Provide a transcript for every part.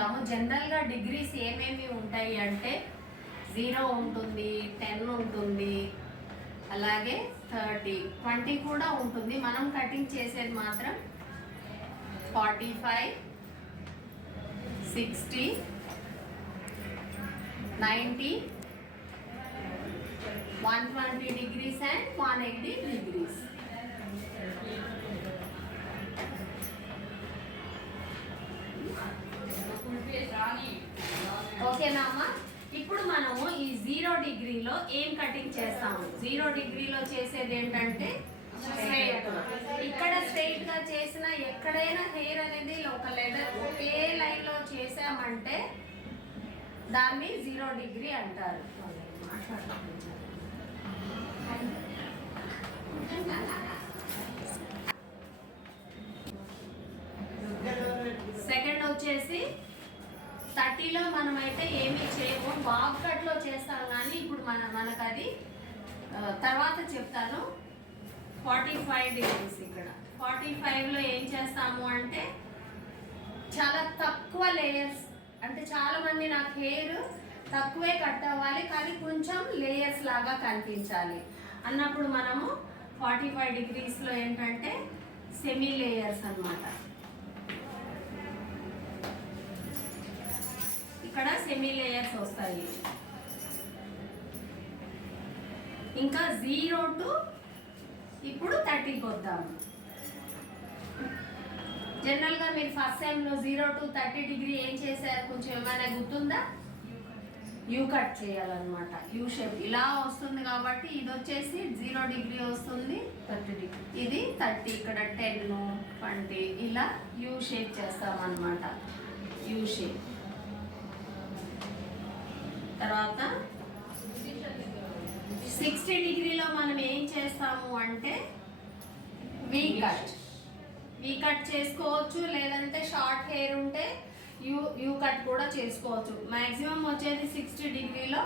తెలుసుకుందాము. జనరల్గా డిగ్రీస్ ఏమేమి ఉంటాయి అంటే 0 ఉంటుంది, 10 ఉంటుంది, అలాగే 30, 20 కూడా ఉంటుంది. మనం కటింగ్ చేసేది మాత్రం 45, 60, 90, 120 degrees and 180 degrees. ఓకేనా అమ్మా? ఇప్పుడు మనము ఈ 0 డిగ్రీలో ఏం కటింగ్ చేస్తాము? 0 డిగ్రీలో చేసేది ఏంటంటే స్ట్రైట్. ఇక్కడ స్ట్రైట్ గా చేసిన ఎక్కడైనా హెయిర్ అనేది ఒక లెటర్ ఒకే లైన్ లో చేసామంటే దాన్ని 0 డిగ్రీ అంటారు. సెకండ్ వచ్చేసి 30లో మనమైతే ఏమీ చేయము, బాబ్ కట్లో చేస్తాం. కానీ ఇప్పుడు మనకు అది తర్వాత చెప్తాను. 45 డిగ్రీస్. ఇక్కడ 45లో ఏం చేస్తాము అంటే చాలా తక్కువ లేయర్స్, అంటే చాలా మంది నాకు హెయిర్ తక్కువే కట్ అవ్వాలి కానీ కొంచెం లేయర్స్ లాగా కనిపించాలి అన్నప్పుడు మనము 45 డిగ్రీస్లో ఏంటంటే సెమీ లేయర్స్ అన్నమాట. ఇక్కడ సెమీ లేయర్స్ వస్తాయి. ఇంకా 0 to ఇప్పుడు 30కి వద్దాము. జనరల్గా మీరు ఫస్ట్ టైంలో 0 to 30 డిగ్రీ ఏం చేశారు? కొంచెం ఏమైనా గుర్తుందా? యూ కట్ చేయాలన్నమాట. యూ షేప్ ఇలా వస్తుంది కాబట్టి ఇది వచ్చేసి 0 డిగ్రీ వస్తుంది, 30 డిగ్రీ, ఇది 30, ఇక్కడ 10, 20 ఇలా యూ షేప్ చేస్తామన్నమాట. U shape. తర్వాత 60 డిగ్రీలో మనం ఏం చేస్తాము అంటే వీ కట్. వీ కట్ చేసుకోవచ్చు, లేదంటే షార్ట్ హెయిర్ ఉంటే యూ కట్ కూడా చేసుకోవచ్చు. మ్యాక్సిమం వచ్చేది 60 డిగ్రీలో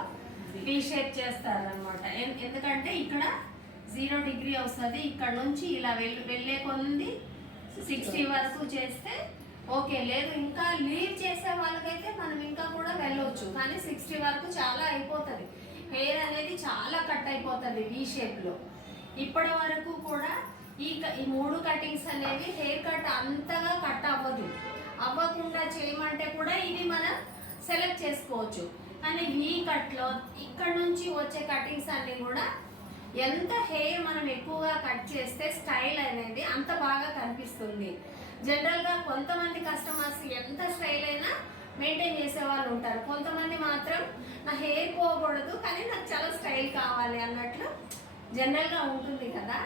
వీ షేప్ చేస్తారనమాట. ఎందుకంటే ఇక్కడ 0 డిగ్రీ వస్తుంది, ఇక్కడ నుంచి ఇలా వెళ్ళే కొంది 60 వరకు చేస్తే ఓకే. లేదు ఇంకా లీవ్ చేసే వాళ్ళకైతే మనం ఇంకా కూడా వెళ్ళొచ్చు, కానీ 60 వరకు చాలా అయిపోతుంది. హెయిర్ అనేది చాలా కట్ అయిపోతుంది వీ షేప్లో. ఇప్పటి వరకు కూడా ఈ 3 కటింగ్స్ అనేవి హెయిర్ కట్ అంతగా కట్ అవ్వకుండా చేయమంటే కూడా ఇవి మనం సెలెక్ట్ చేసుకోవచ్చు. కానీ వీ కట్లో ఇక్కడ నుంచి వచ్చే కటింగ్స్ అన్నీ కూడా ఎంత హెయిర్ మనం ఎక్కువగా కట్ చేస్తే స్టైల్ అనేది అంత బాగా కనిపిస్తుంది. జనరల్గా కొంతమంది కస్టమర్స్ ఎంత స్టైల్ అయినా మెయింటైన్ చేసే వాళ్ళు ఉంటారు. కొంతమంది మాత్రం నా హెయిర్ పోకూడదు కానీ నాకు చాలా స్టైల్ కావాలి అన్నట్లు జనరల్గా ఉంటుంది కదా.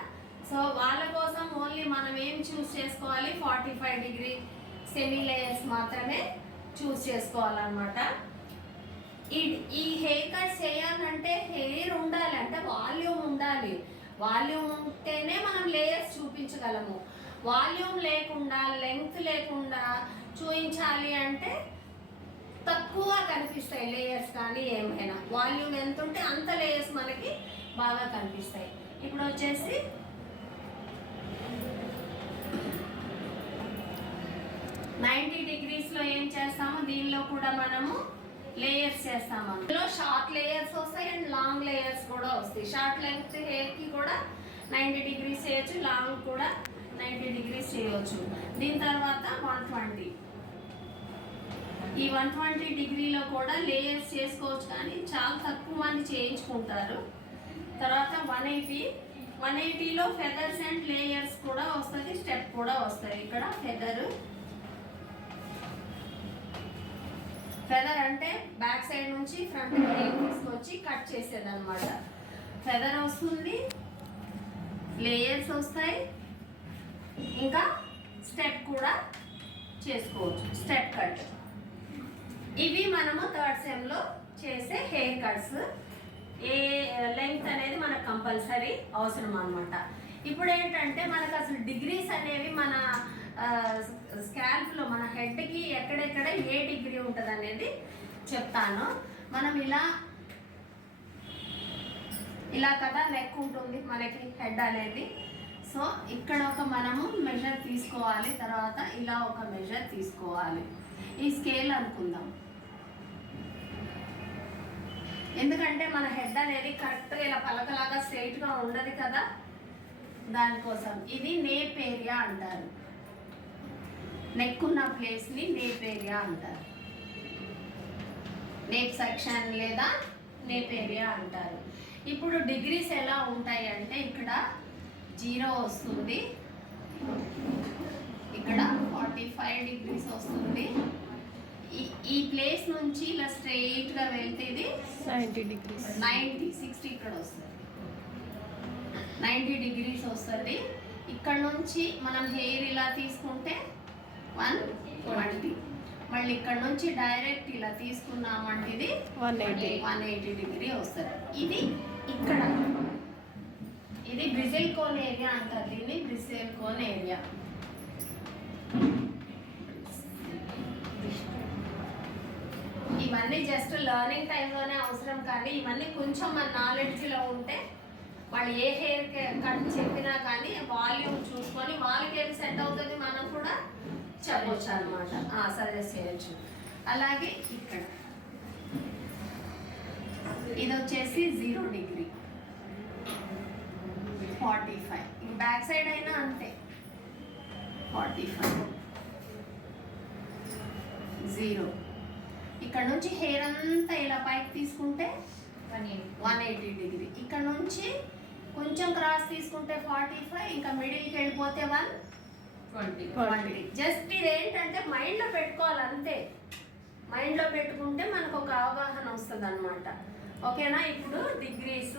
సో వాళ్ళ కోసం ఓన్లీ మనం ఏం చూస్ చేసుకోవాలి? 45 డిగ్రీ సెమీ లేయర్స్ మాత్రమే చూస్ చేసుకోవాలన్నమాట. ఈ హెయిర్ కట్ చేయాలంటే హెయిర్ ఉండాలి, అంటే వాల్యూమ్ ఉండాలి. వాల్యూమ్ ఉంటేనే మనం లేయర్స్ చూపించగలము. వాల్యూమ్ లేకుండా, లెంగ్త్ లేకుండా చూపించాలి అంటే తక్కువ కనిపిస్తాయి లేయర్స్. కానీ ఏమైనా వాల్యూమ్ ఎంత ఉంటే అంత లేయర్స్ మనకి బాగా కనిపిస్తాయి. ఇప్పుడు వచ్చేసి 90 డిగ్రీస్లో ఏం చేస్తాము? దీనిలో కూడా మనము లేయర్స్ చేస్తాము. అందులో షార్ట్ లేయర్స్ వస్తాయి అండ్ లాంగ్ లేయర్స్ కూడా వస్తాయి. షార్ట్ లెంగ్త్ హెయిర్కి కూడా 90 డిగ్రీస్ చేయొచ్చు, లాంగ్ కూడా 90 డిగ్రీస్ చేయవచ్చు. దీని తర్వాత 120. ఈ 120 డిగ్రీలో కూడా లేయర్స్ చేసుకోవచ్చు, కానీ చాలా తక్కువ మంది చేయించుకుంటారు. తర్వాత 180లో ఫెదర్స్ అండ్ లేయర్స్ కూడా వస్తుంది, స్టెప్ కూడా వస్తుంది. ఇక్కడ ఫెదర్ అంటే బ్యాక్ సైడ్ నుంచి ఫ్రంట్ తీసుకొచ్చి కట్ చేసేది అనమాట. ఫెదర్ వస్తుంది, లేయర్స్ వస్తాయి, ఇంకా స్టెప్ కూడా చేసుకోవచ్చు, స్టెప్ కట్. ఇవి మనము థర్డ్ సెమ్లో చేసే హెయిర్ కట్స్. ఏ లెంగ్త్ అనేది మనకు కంపల్సరీ అవసరం అనమాట. ఇప్పుడు ఏంటంటే మనకు అసలు డిగ్రీస్ అనేవి మన స్కాల్ప్లో, మన హెడ్కి ఎక్కడెక్కడ ఏ డిగ్రీ ఉంటుంది అనేది చెప్తాను. మనం ఇలా కదా నెక్ ఉంటుంది మనకి, హెడ్ అనేది. సో ఇక్కడ ఒక మనము మెజర్ తీసుకోవాలి, తర్వాత ఇలా ఒక మెజర్ తీసుకోవాలి. ఈ స్కేల్ అనుకుందాం, ఎందుకంటే మన హెడ్ అనేది కరెక్ట్గా ఇలా పలకలాగా స్ట్రైట్గా ఉండదు కదా, దానికోసం. ఇది నేప్ ఏరియా అంటారు, నెక్ ఉన్న ప్లేస్ని నేప్ ఏరియా అంటారు, నేప్ సెక్షన్ లేదా నేప్ ఏరియా అంటారు. ఇప్పుడు డిగ్రీస్ ఎలా ఉంటాయి అంటే ఇక్కడ 0 వస్తుంది, ఇక్కడ 45 డిగ్రీస్ వస్తుంది, ఈ ప్లేస్ నుంచి ఇలా స్ట్రైట్గా వెళ్తే ఇది 90 డిగ్రీస్, 60 ఇక్కడ వస్తుంది, 90 డిగ్రీస్ వస్తుంది. ఇక్కడ నుంచి మనం హెయిర్ ఇలా తీసుకుంటే 120, మళ్ళీ ఇక్కడ నుంచి డైరెక్ట్ ఇలా తీసుకున్నామంటే ఇది 180 డిగ్రీ వస్తుంది. ఇది ఇక్కడ ఇది బ్రిజిల్ కోన్ ఏరియా అంటారు, దీన్ని బ్రిజిల్ కోన్ ఏరియా. ఇవన్నీ జస్ట్ లెర్నింగ్ టైంలోనే అవసరం, కానీ ఇవన్నీ కొంచెం మన నాలెడ్జ్లో ఉంటే వాళ్ళు ఏ హెయిర్ కట్ చెప్పినా కానీ వాల్యూమ్ చూసుకొని వాళ్ళకి ఏది సెట్ అవుతుంది మనం కూడా చెప్పొచ్చు అనమాట, సజెస్ట్ చేయొచ్చు. అలాగే ఇక్కడ ఇది వచ్చేసి 0 డిగ్రీ 45, బ్యాక్ సైడ్ అయినా అంతే 45 0. ఇక్కడ నుంచి హెయిర్ అంతా ఇలా పైకి తీసుకుంటే 180 డిగ్రీ, ఇక్కడ నుంచి కొంచెం క్రాస్ తీసుకుంటే 45, ఇంకా మిడిల్కి వెళ్ళిపోతే 120. జస్ట్ ఇది ఏంటంటే మైండ్లో పెట్టుకోవాలి అంతే, మైండ్లో పెట్టుకుంటే మనకు ఒక అవగాహన వస్తుంది అనమాట. ఓకేనా? ఇప్పుడు డిగ్రీస్